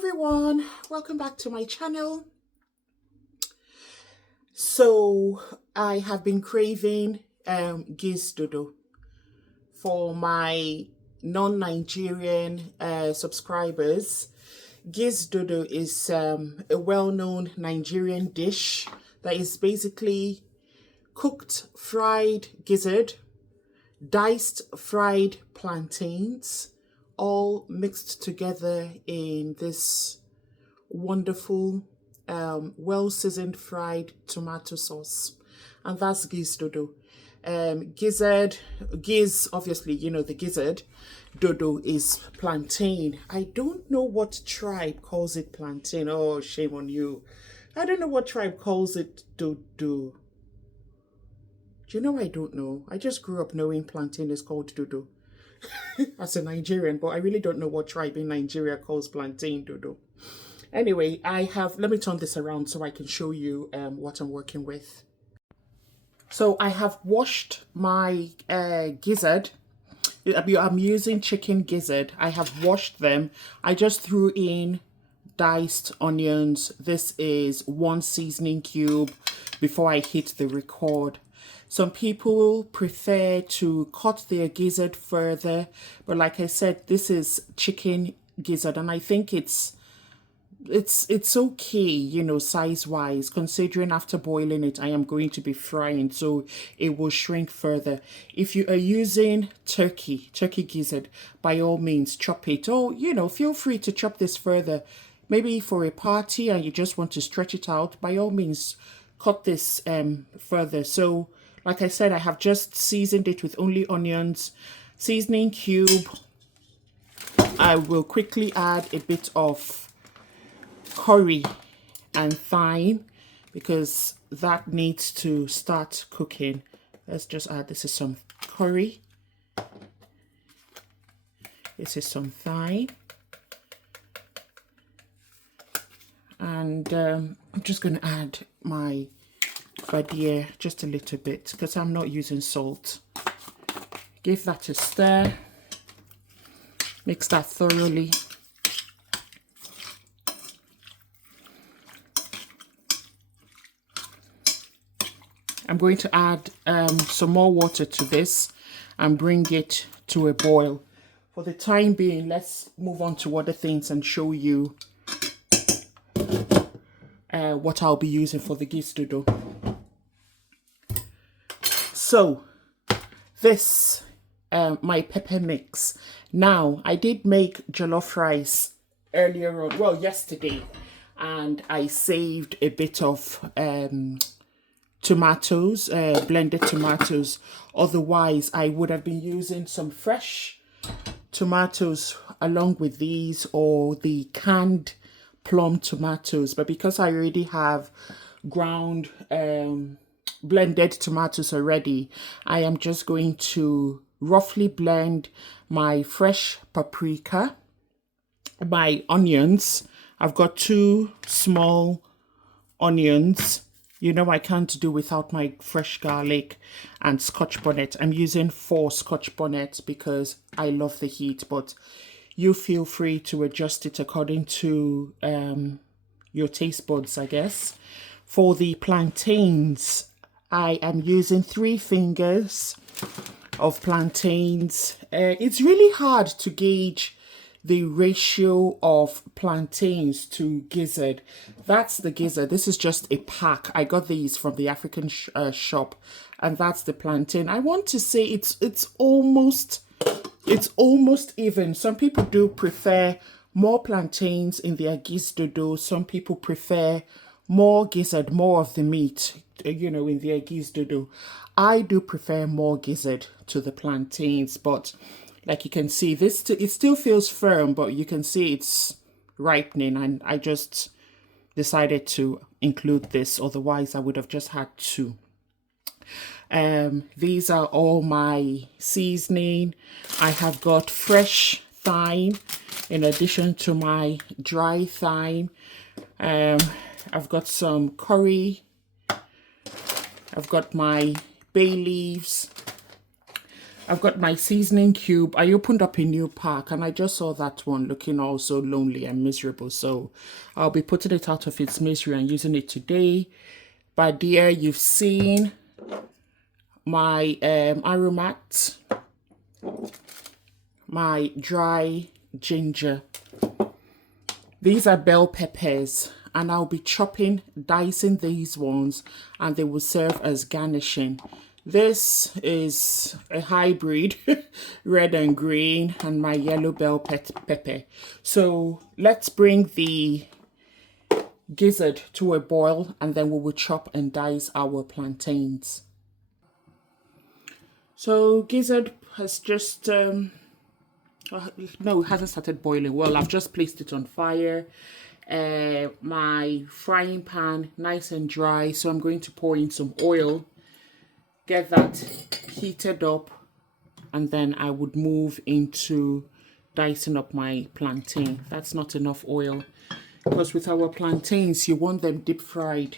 everyone, welcome back to my channel. So I have been craving Gizdodo. For my non-Nigerian subscribers, Gizdodo is a well-known Nigerian dish that is basically cooked fried gizzard, diced fried plantains, all mixed together in this wonderful, well-seasoned fried tomato sauce. And that's Gizdodo. Giz, obviously, you know the gizzard. Dodo is plantain. I don't know what tribe calls it plantain. Oh, shame on you. I don't know what tribe calls it dodo. Do you know I don't know? I just grew up knowing plantain is called dodo as a Nigerian, but I really don't know what tribe in Nigeria calls plantain dodo. Anyway, let me turn this around so I can show you what I'm working with. So I have washed my gizzard. I'm using chicken gizzard. I have washed them. I just threw in diced onions. This is 1 seasoning cube before I hit the record. Some people prefer to cut their gizzard further, but like I said, this is chicken gizzard, and I think it's okay, you know, size wise, considering after boiling it I am going to be frying, so it will shrink further. If you are using turkey gizzard, by all means chop it, or you know, feel free to chop this further, maybe for a party and you just want to stretch it out, by all means cut this further. So like I said, I have just seasoned it with only onions, seasoning cube. I will quickly add a bit of curry and thyme because that needs to start cooking. Let's just add, this is some curry, this is some thyme, and I'm just going to add my badia just a little bit because I'm not using salt. Give that a stir, mix that thoroughly. I'm going to add some more water to this and bring it to a boil. For the time being, let's move on to other things and show you what I'll be using for the Gizdodo. So this, my pepper mix. Now, I did make jollof rice earlier on, well, yesterday, and I saved a bit of tomatoes, blended tomatoes. Otherwise I would have been using some fresh tomatoes along with these, or the canned plum tomatoes, but because I already have ground blended tomatoes already, I am just going to roughly blend my fresh paprika, my onions. I've got 2 small onions. You know I can't do without my fresh garlic and Scotch bonnet. I'm using 4 Scotch bonnets because I love the heat, but you feel free to adjust it according to your taste buds, I guess. For the plantains, I am using 3 fingers of plantains. It's really hard to gauge the ratio of plantains to gizzard. That's the gizzard. This is just a pack. I got these from the African shop, and that's the plantain. I want to say it's almost even. Some people do prefer more plantains in their Gizdodo. Some people prefer more gizzard, more of the meat, you know, in their Gizdodo. I do prefer more gizzard to the plantains, but like you can see, it still feels firm, but you can see it's ripening, and I just decided to include this. Otherwise, I would have just had 2. These are all my seasoning. I have got fresh thyme in addition to my dry thyme. I've got some curry. I've got my bay leaves. I've got my seasoning cube. I opened up a new pack and I just saw that one looking all so lonely and miserable. So I'll be putting it out of its misery and using it today. But dear, you've seen my aromat, my dry ginger. These are bell peppers and I'll be dicing these ones, and they will serve as garnishing. This is a hybrid, red and green, and my yellow bell pepper. So let's bring the gizzard to a boil, and then we will chop and dice our plantains. So gizzard has just, no, it hasn't started boiling. Well, I've just placed it on fire. My frying pan, nice and dry. So I'm going to pour in some oil, get that heated up, and then I would move into dicing up my plantain. That's not enough oil, because with our plantains, you want them deep fried.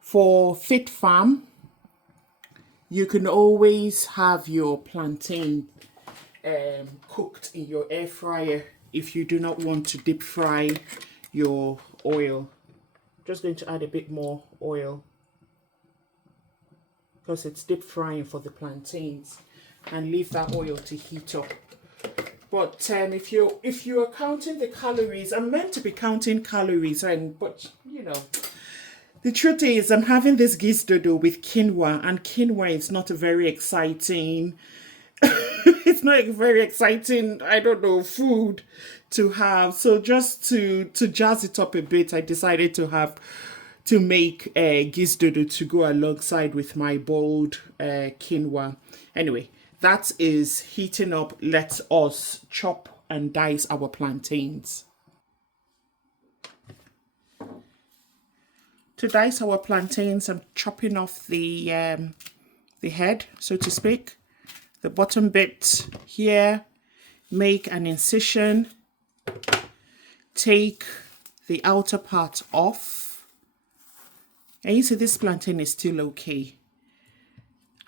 For Fit Farm, you can always have your plantain cooked in your air fryer if you do not want to deep fry your oil. Just going to add a bit more oil because it's deep frying for the plantains, and leave that oil to heat up. But if you're counting the calories, I'm meant to be counting calories, but you know, the truth is I'm having this gizdodo with quinoa, and quinoa is not a very exciting it's not a very exciting, I don't know, food to have. So just to jazz it up a bit, I decided to make a gizdodo to go alongside with my boiled quinoa. Anyway, that is heating up. Let us chop and dice our plantains. To dice our plantains, I'm chopping off the head, so to speak, the bottom bit here. Make an incision, take the outer part off, and you see this plantain is still okay.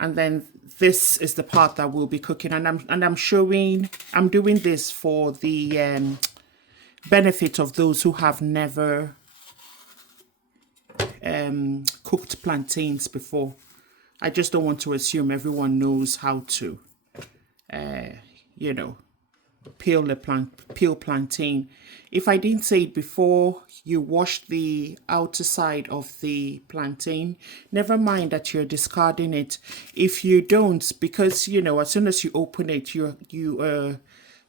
And then this is the part that we'll be cooking, and I'm doing this for the benefit of those who have never cooked plantains before. I just don't want to assume everyone knows how to you know, peel plantain. If I didn't say it before, you wash the outer side of the plantain. Never mind that you're discarding it. If you don't, because you know, as soon as you open it, you are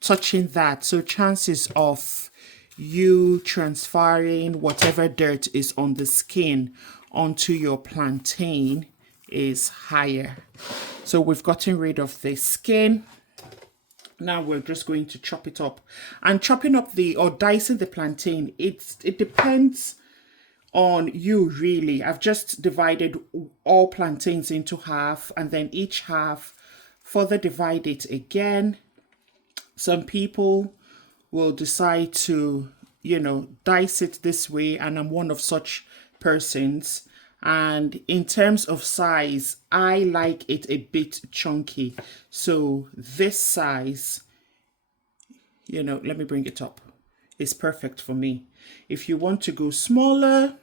touching that. So chances of you transferring whatever dirt is on the skin onto your plantain is higher. So we've gotten rid of the skin. Now we're just going to chop it up. And chopping up or dicing the plantain, it depends on you really. I've just divided all plantains into half, and then each half further divide it again. Some people will decide to, you know, dice it this way, and I'm one of such persons. And in terms of size, I like it a bit chunky. So this size, you know, let me bring it up, is perfect for me. If you want to go smaller,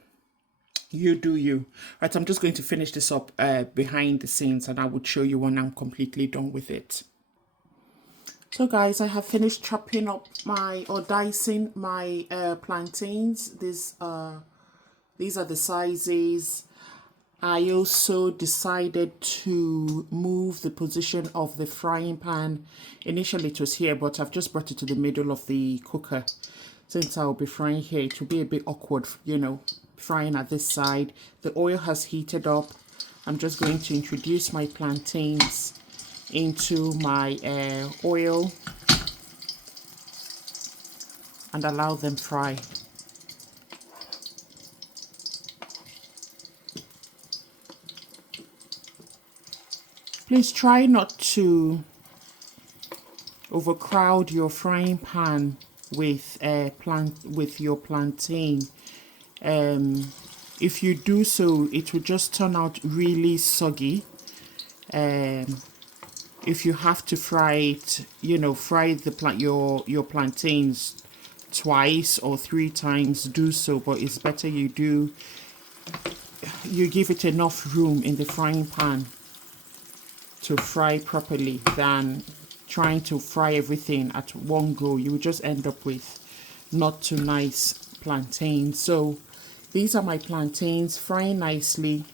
you do you. Right, I'm just going to finish this up behind the scenes, and I would show you when I'm completely done with it. So guys, I have finished chopping up dicing my plantains. These are the sizes. I also decided to move the position of the frying pan. Initially it was here, but I've just brought it to the middle of the cooker. Since I'll be frying here, it will be a bit awkward, you know, frying at this side. The oil has heated up. I'm just going to introduce my plantains into my oil and allow them fry. Please try not to overcrowd your frying pan with your plantain. If you do so, it will just turn out really soggy. if you have to fry it, you know, fry your plantains twice or 3 times, do so. But it's better you give it enough room in the frying pan to fry properly than trying to fry everything at one go. You will just end up with not too nice plantains. So these are my plantains frying nicely.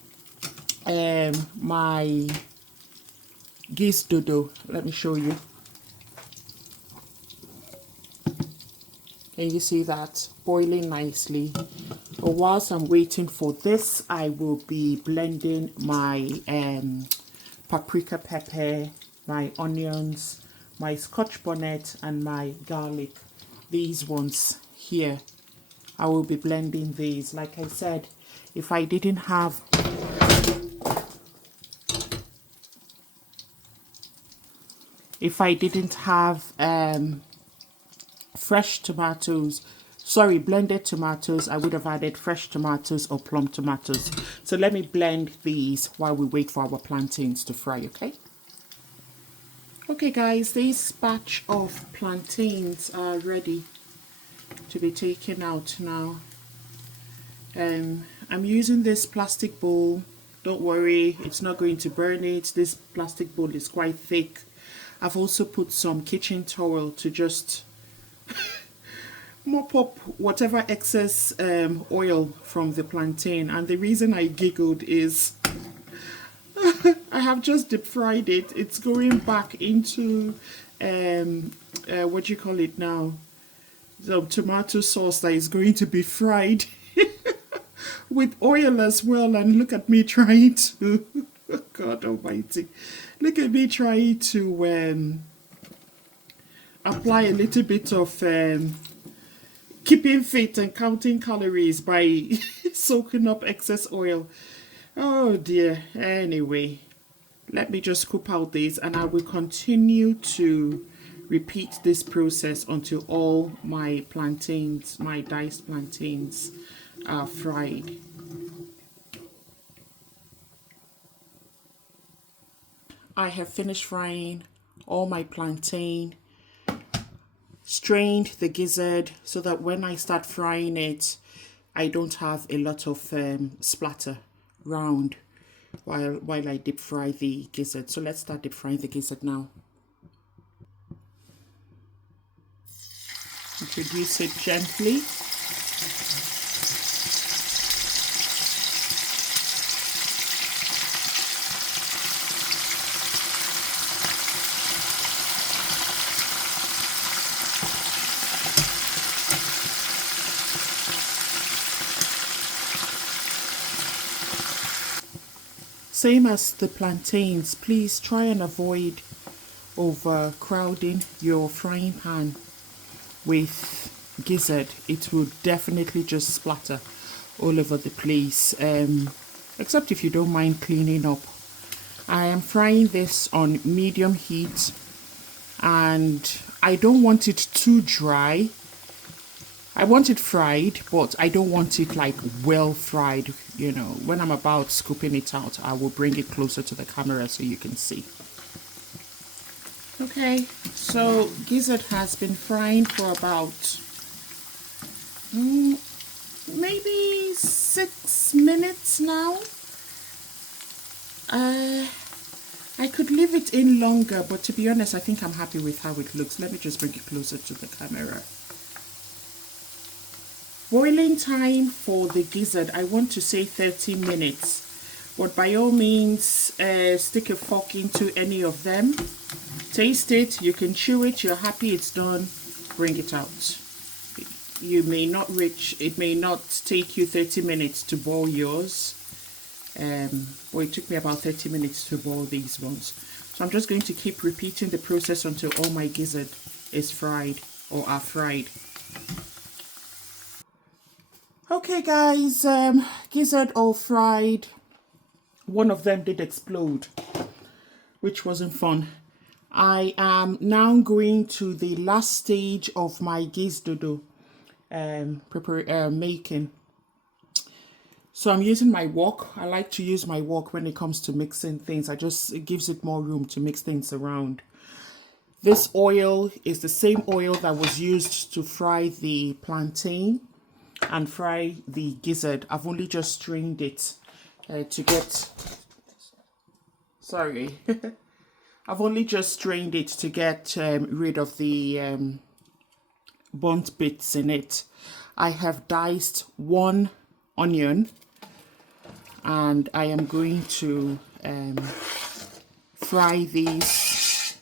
My Gizdodo, let me show you. Can you see that? Boiling nicely. But whilst I'm waiting for this, I will be blending my paprika pepper, my onions, my scotch bonnet, and my garlic. These ones here. I will be blending these. Like I said, if I didn't have fresh tomatoes, sorry, blended tomatoes, I would have added fresh tomatoes or plum tomatoes. So let me blend these while we wait for our plantains to fry, okay? Okay guys, this batch of plantains are ready to be taken out now. I'm using this plastic bowl. Don't worry, it's not going to burn it. This plastic bowl is quite thick. I've also put some kitchen towel to just mop up whatever excess oil from the plantain. And the reason I giggled is I have just deep fried it. It's going back into what do you call it now? The tomato sauce that is going to be fried with oil as well. And look at me trying to God almighty, look at me trying to apply a little bit of keeping fit and counting calories by soaking up excess oil. Oh dear. Anyway, let me just scoop out this, and I will continue to repeat this process until all my plantains, my diced plantains, are fried. I have finished frying all my plantain, strained the gizzard so that when I start frying it, I don't have a lot of splatter round while I deep fry the gizzard. So let's start deep frying the gizzard now. Introduce it gently. Same as the plantains, please try and avoid overcrowding your frying pan with gizzard. It will definitely just splatter all over the place, except if you don't mind cleaning up. I am frying this on medium heat, and I don't want it too dry. I want it fried, but I don't want it like well fried. You know, when I'm about scooping it out, I will bring it closer to the camera so you can see. Okay, so gizzard has been frying for about maybe 6 minutes now. I could leave it in longer, but to be honest, I think I'm happy with how it looks. Let me just bring it closer to the camera. Boiling time for the gizzard, I want to say 30 minutes, but by all means, stick a fork into any of them. Taste it, you can chew it, you're happy it's done, bring it out. You may not reach, it may not take you 30 minutes to boil yours. Well, it took me about 30 minutes to boil these ones. So I'm just going to keep repeating the process until all my gizzard is fried or are fried. Okay guys, gizzard all fried. One of them did explode, which wasn't fun. I am now going to the last stage of my Gizdodo making. So I'm using my wok. I like to use my wok when it comes to mixing things. It gives it more room to mix things around. This oil is the same oil that was used to fry the plantain and fry the gizzard. I've only just strained it to get, sorry, I've only just strained it to get rid of the burnt bits in it. I have diced one onion and I am going to fry these,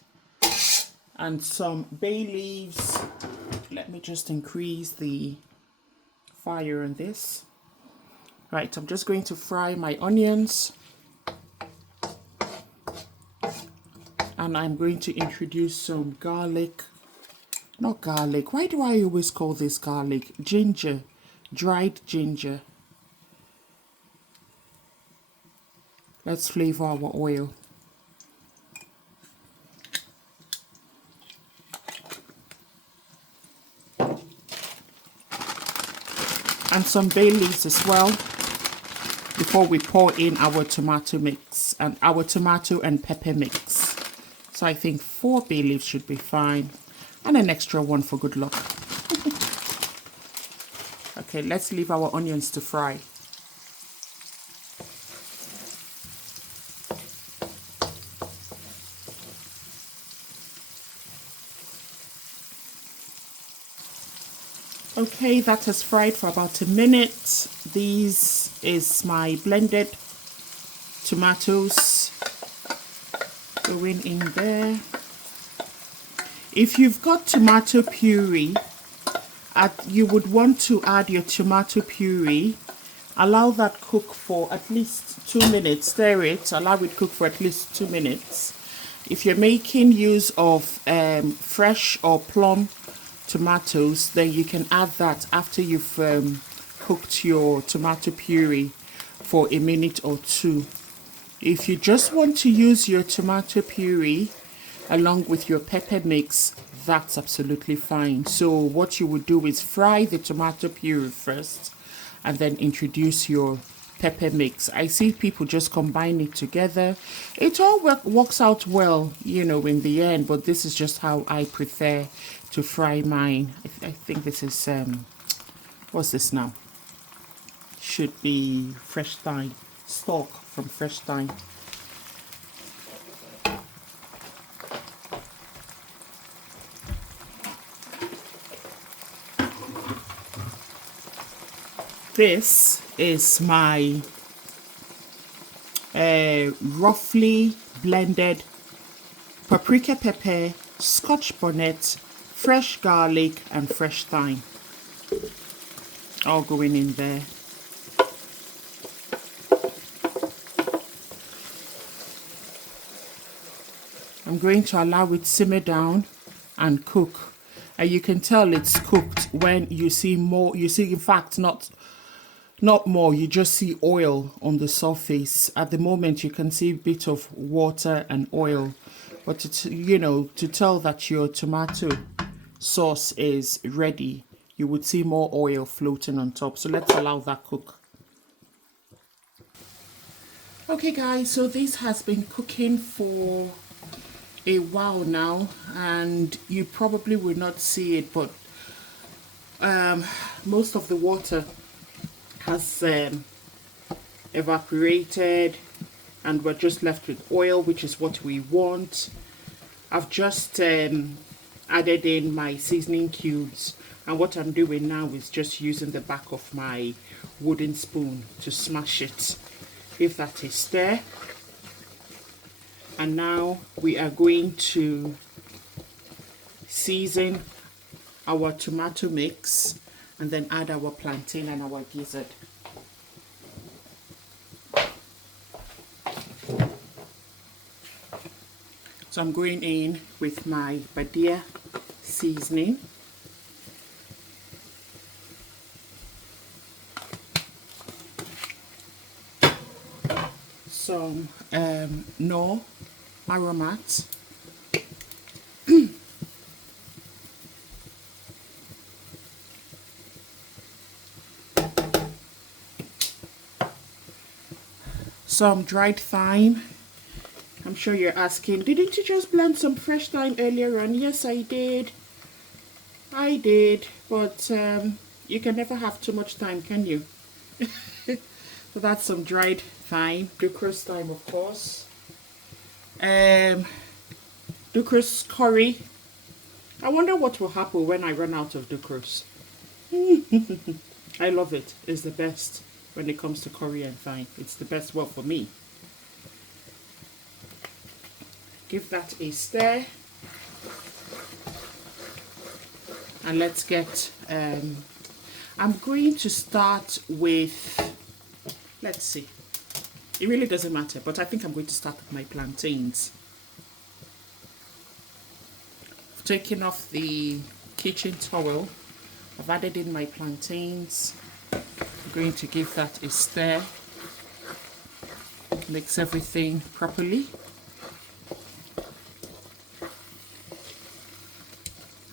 and some bay leaves. Let me just increase the fire on this. Right, I'm just going to fry my onions, and I'm going to introduce some garlic. Not garlic. Why do I always call this garlic? Ginger, dried ginger. Let's flavor our oil. And some bay leaves as well before we pour in our tomato mix and our tomato and pepper mix. So I think 4 bay leaves should be fine, and an extra one for good luck. Okay, let's leave our onions to fry. Okay, that has fried for about a minute. This is my blended tomatoes going in there. If you've got tomato puree, you would want to add your tomato puree. Allow that cook for at least 2 minutes. Stir it, allow it cook for at least 2 minutes. If you're making use of fresh or plum tomatoes, then you can add that after you've cooked your tomato puree for a minute or 2. If you just want to use your tomato puree along with your pepper mix, that's absolutely fine. So what you would do is fry the tomato puree first and then introduce your pepper mix. I see people just combine it together. It all works out well, you know, in the end, but this is just how I prefer to fry mine. I think this is what's this now? Should be fresh thyme, stock from fresh thyme. This is my roughly blended paprika pepper, scotch bonnet, fresh garlic and fresh thyme, all going in there. I'm going to allow it simmer down and cook, and you can tell it's cooked when you see more. You see, in fact, not more, you just see oil on the surface. At the moment you can see a bit of water and oil, but it's, you know, to tell that your tomato sauce is ready, you would see more oil floating on top. So let's allow that cook. Okay guys, so this has been cooking for a while now, and you probably will not see it, but most of the water has evaporated and we're just left with oil, which is what we want. I've just added in my seasoning cubes, and what I'm doing now is just using the back of my wooden spoon to smash it. Give that a stir, and now we are going to season our tomato mix and then add our plantain and our gizzard. So I'm going in with my Badia seasoning. Some no aromat. some dried thyme. I'm sure you're asking, didn't you just blend some fresh thyme earlier on? Yes, I did. I did, but you can never have too much thyme, can you? So that's some dried thyme, dukrus thyme, of course. Dukrus curry. I wonder what will happen when I run out of dukrus. I love it. It's the best when it comes to curry and thyme. It's the best, well, for me. Give that a stir. And let's get, I'm going to start with, let's see. It really doesn't matter, but I think I'm going to start with my plantains. I've taken off the kitchen towel. I've added in my plantains. I'm going to give that a stir. Mix everything properly.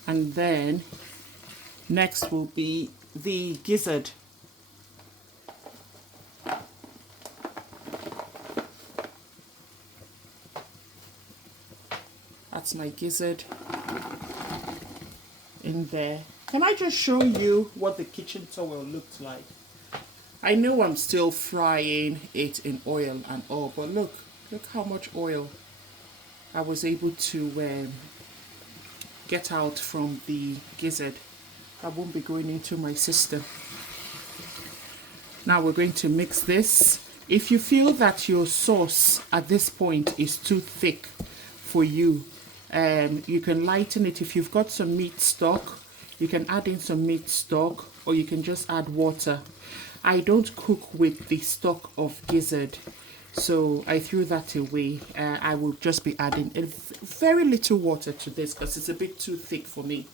And then next will be the gizzard. That's my gizzard in there. Can I just show you what the kitchen towel looked like? I know I'm still frying it in oil and all, but look how much oil I was able to get out from the gizzard. I won't be going into my system. Now we're going to mix this. If you feel that your sauce at this point is too thick for you, you can lighten it. If you've got some meat stock, you can add in some meat stock, or you can just add water. I don't cook with the stock of gizzard, so I threw that away. I will just be adding a very little water to this because it's a bit too thick for me.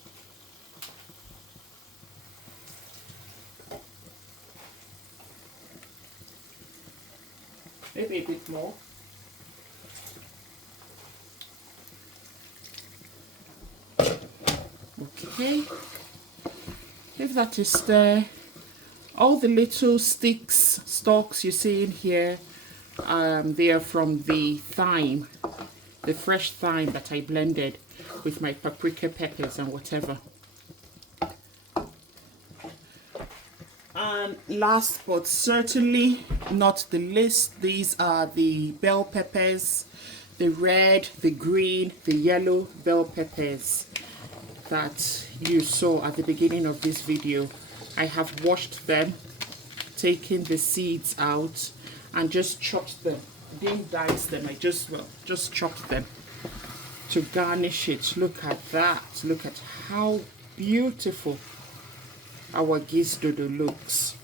Maybe a bit more. Okay, give that a stir. All the little stalks you see in here, they are from the thyme, the fresh thyme that I blended with my paprika peppers and whatever. And last but certainly not the least, these are the bell peppers, the red, the green, the yellow bell peppers that you saw at the beginning of this video. I have washed them, taken the seeds out, and just chopped them. Didn't dice them, I just chopped them to garnish it. Look at that. Look at how beautiful our gizdodo looks.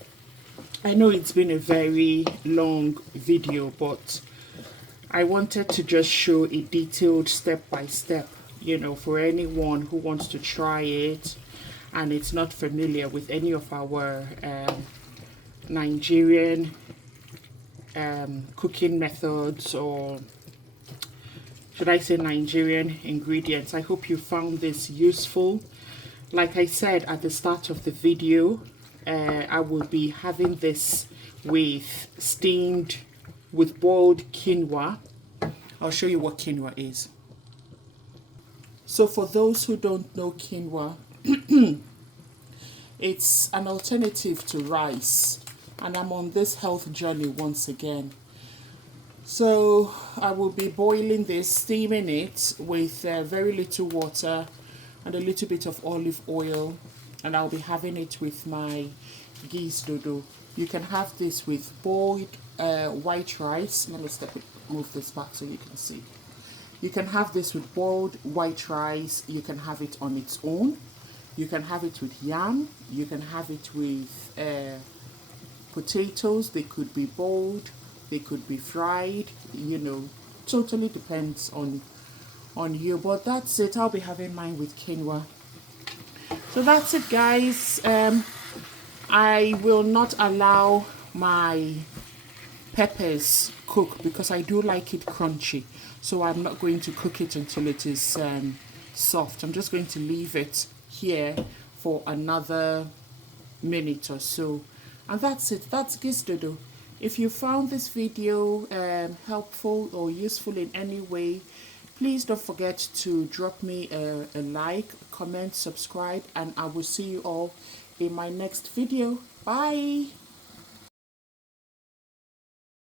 I know it's been a very long video, but I wanted to just show a detailed step by step, you know, for anyone who wants to try it and it's not familiar with any of our Nigerian cooking methods, or should I say Nigerian ingredients. I hope you found this useful. Like I said at the start of the video, I will be having this with boiled quinoa. I'll show you what quinoa is. So for those who don't know quinoa, it's an alternative to rice, and I'm on this health journey once again. So I will be boiling this, steaming it with very little water and a little bit of olive oil, and I'll be having it with my gizdodo. You can have this with boiled white rice. Let me move this back so you can see. You can have this with boiled white rice. You can have it on its own. You can have it with yam. You can have it with potatoes. They could be boiled. They could be fried. You know, totally depends on you. But that's it. I'll be having mine with quinoa. So that's it, guys. I will not allow my peppers cook because I do like it crunchy. So I'm not going to cook it until it is soft. I'm just going to leave it here for another minute or so. And that's it. That's gizdodo. If you found this video helpful or useful in any way, please don't forget to drop me a like, comment, subscribe, and I will see you all in my next video. Bye.